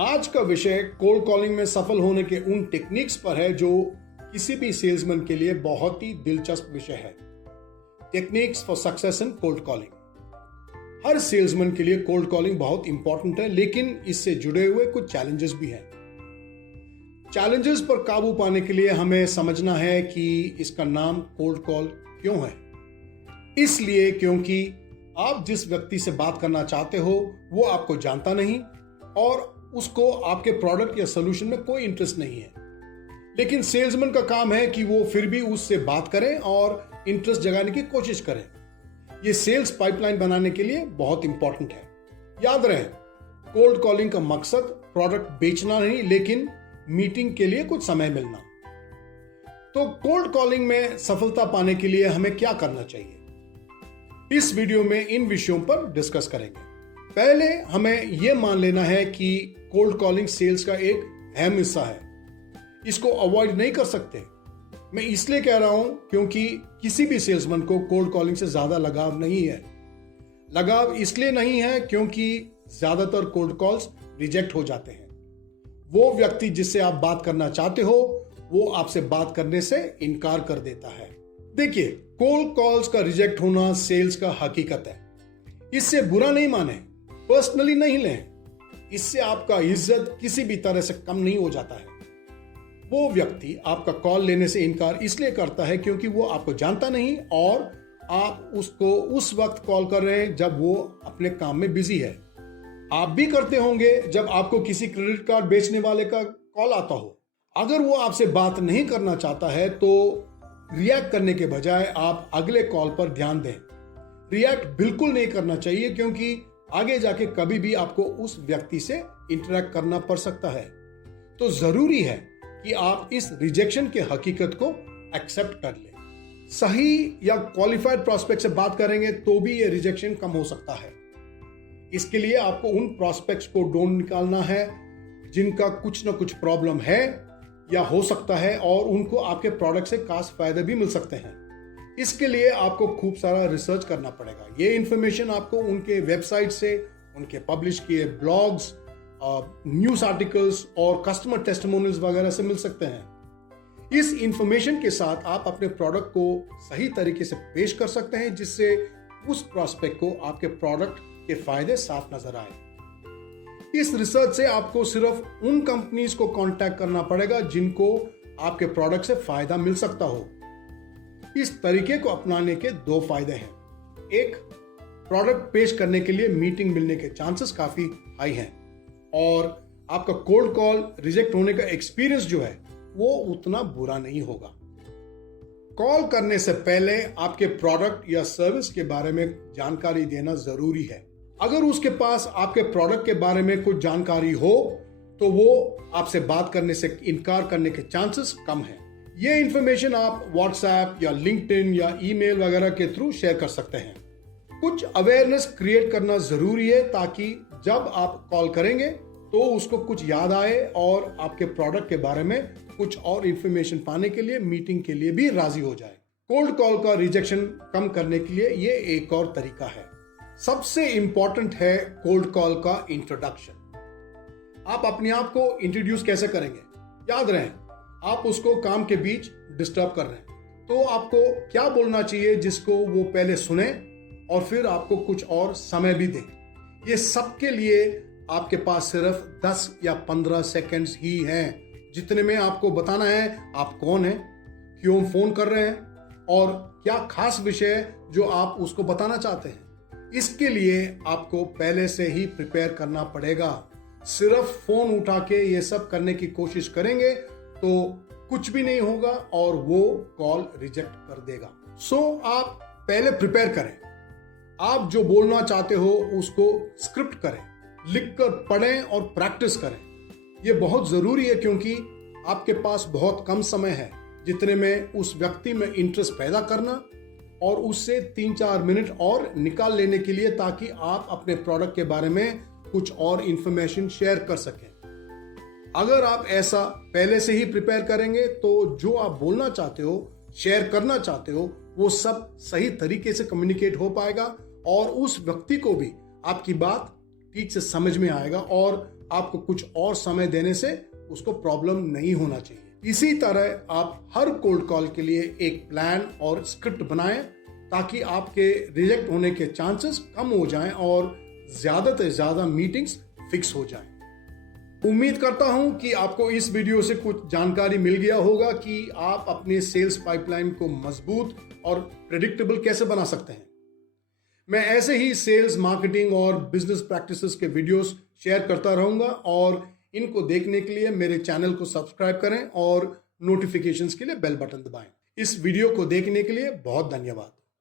आज का विषय कोल्ड कॉलिंग में सफल होने के उन टेक्निक्स पर है जो किसी भी सेल्समैन के लिए बहुत ही दिलचस्प विषय है। Techniques for success in cold calling. Her salesman के लिए कोल्ड कॉलिंग बहुत इंपॉर्टेंट है, लेकिन इससे जुड़े हुए कुछ चैलेंजेस भी हैं। चैलेंजेस पर काबू पाने के लिए हमें समझना है कि इसका नाम कोल्ड कॉल क्यों है। इसलिए क्योंकि आप जिस व्यक्ति से बात करना चाहते हो वो आपको जानता नहीं और उसको आपके प्रोडक्ट या सोल्यूशन में कोई इंटरेस्ट नहीं है, लेकिन सेल्समैन का काम है कि वो फिर भी उससे बात करें और इंटरेस्ट जगाने की कोशिश करें। ये सेल्स पाइपलाइन बनाने के लिए बहुत इंपॉर्टेंट है। याद रहे, कोल्ड कॉलिंग का मकसद प्रोडक्ट बेचना नहीं, लेकिन मीटिंग के लिए कुछ समय मिलना। तो कोल्ड कॉलिंग में सफलता पाने के लिए हमें क्या करना चाहिए, इस वीडियो में इन विषयों पर डिस्कस करेंगे। पहले हमें यह मान लेना है कि कोल्ड कॉलिंग सेल्स का एक अहम हिस्सा है। इसको अवॉइड नहीं कर सकते। मैं इसलिए कह रहा हूं क्योंकि किसी भी सेल्समैन को कोल्ड कॉलिंग से ज्यादा लगाव नहीं है। लगाव इसलिए नहीं है क्योंकि ज्यादातर कोल्ड कॉल्स रिजेक्ट हो जाते हैं। वो व्यक्ति जिससे आप बात करना चाहते हो वो आपसे बात करने से इनकार कर देता है। देखिए, कोल्ड कॉल्स का रिजेक्ट होना सेल्स का हकीकत है। इससे बुरा नहीं माने, पर्सनली नहीं लें। इससे आपका इज्जत किसी भी तरह से कम नहीं हो जाता है। वो व्यक्ति आपका कॉल लेने से इनकार इसलिए करता है क्योंकि वो आपको जानता नहीं और आप उसको उस वक्त कॉल कर रहे हैं जब वो अपने काम में बिजी है। आप भी करते होंगे जब आपको किसी क्रेडिट कार्ड बेचने वाले का कॉल आता हो। अगर वो आपसे बात नहीं करना चाहता है तो रिएक्ट करने के बजाय आप अगले कॉल पर ध्यान दें। रिएक्ट बिल्कुल नहीं करना चाहिए क्योंकि आगे जाके कभी भी आपको उस व्यक्ति से इंटरेक्ट करना पड़ सकता है। तो जरूरी है कि आप इस रिजेक्शन के हकीकत को एक्सेप्ट कर लें। सही या क्वालिफाइड प्रोस्पेक्ट से बात करेंगे तो भी ये रिजेक्शन कम हो सकता है। इसके लिए आपको उन प्रोस्पेक्ट्स को ढूंढ निकालना है जिनका कुछ ना कुछ प्रॉब्लम है या हो सकता है और उनको आपके प्रोडक्ट से खास फायदे भी मिल सकते हैं। इसके लिए आपको खूब सारा रिसर्च करना पड़ेगा। ये इंफॉर्मेशन आपको उनके वेबसाइट से, उनके पब्लिश किए ब्लॉग्स, न्यूज आर्टिकल्स और कस्टमर टेस्टिमोनियल्स वगैरह से मिल सकते हैं। इस इंफॉर्मेशन के साथ आप अपने प्रोडक्ट को सही तरीके से पेश कर सकते हैं जिससे उस प्रोस्पेक्ट को आपके प्रोडक्ट के फायदे साफ नजर आए। इस रिसर्च से आपको सिर्फ उन कंपनीज को कांटेक्ट करना पड़ेगा जिनको आपके प्रोडक्ट से फायदा मिल सकता हो। इस तरीके को अपनाने के दो फायदे हैं। एक, प्रोडक्ट पेश करने के लिए मीटिंग मिलने के चांसेस काफी हाई हैं और आपका कोल्ड कॉल रिजेक्ट होने का एक्सपीरियंस जो है वो उतना बुरा नहीं होगा। कॉल करने से पहले आपके प्रोडक्ट या सर्विस के बारे में जानकारी देना जरूरी है। अगर उसके पास आपके प्रोडक्ट के बारे में कुछ जानकारी हो तो वो आपसे बात करने से इनकार करने के चांसेस कम है। ये इंफॉर्मेशन आप व्हाट्सएप या लिंक्डइन या ईमेल वगैरह के थ्रू शेयर कर सकते हैं। कुछ अवेयरनेस क्रिएट करना जरूरी है ताकि जब आप कॉल करेंगे तो उसको कुछ याद आए और आपके प्रोडक्ट के बारे में कुछ और इंफॉर्मेशन पाने के लिए मीटिंग के लिए भी राजी हो जाए। कोल्ड कॉल का रिजेक्शन कम करने के लिए ये एक और तरीका है। सबसे इंपॉर्टेंट है कोल्ड कॉल का इंट्रोडक्शन। आप अपने आप को इंट्रोड्यूस कैसे करेंगे? याद रहे, आप उसको काम के बीच डिस्टर्ब कर रहे हैं तो आपको क्या बोलना चाहिए जिसको वो पहले सुने और फिर आपको कुछ और समय भी दे। ये सबके लिए आपके पास सिर्फ 10 या 15 सेकंड्स ही हैं जितने में आपको बताना है आप कौन हैं, क्यों फोन कर रहे हैं और क्या खास विषय है जो आप उसको बताना चाहते हैं। इसके लिए आपको पहले से ही प्रिपेयर करना पड़ेगा। सिर्फ फोन उठा के ये सब करने की कोशिश करेंगे तो कुछ भी नहीं होगा और वो कॉल रिजेक्ट कर देगा। आप पहले प्रिपेयर करें। आप जो बोलना चाहते हो उसको स्क्रिप्ट करें, लिखकर पढ़ें और प्रैक्टिस करें। ये बहुत जरूरी है क्योंकि आपके पास बहुत कम समय है जितने में उस व्यक्ति में इंटरेस्ट पैदा करना और उससे 3-4 मिनट और निकाल लेने के लिए ताकि आप अपने प्रोडक्ट के बारे में कुछ और इंफॉर्मेशन शेयर कर सकें। अगर आप ऐसा पहले से ही प्रिपेयर करेंगे तो जो आप बोलना चाहते हो, शेयर करना चाहते हो, वो सब सही तरीके से कम्युनिकेट हो पाएगा और उस व्यक्ति को भी आपकी बात ठीक से समझ में आएगा और आपको कुछ और समय देने से उसको प्रॉब्लम नहीं होना चाहिए। इसी तरह आप हर कोल्ड कॉल के लिए एक प्लान और स्क्रिप्ट बनाएं ताकि आपके रिजेक्ट होने के चांसेस कम हो जाएं और ज्यादा से ज्यादा मीटिंग्स फिक्स हो जाएं। उम्मीद करता हूं कि आपको इस वीडियो से कुछ जानकारी मिल गया होगा कि आप अपने सेल्स पाइपलाइन को मजबूत और प्रेडिक्टेबल कैसे बना सकते हैं। मैं ऐसे ही सेल्स, मार्केटिंग और बिजनेस प्रैक्टिसेस के वीडियोस शेयर करता रहूंगा और इनको देखने के लिए मेरे चैनल को सब्सक्राइब करें और नोटिफिकेशंस के लिए बेल बटन दबाएं। इस वीडियो को देखने के लिए बहुत धन्यवाद।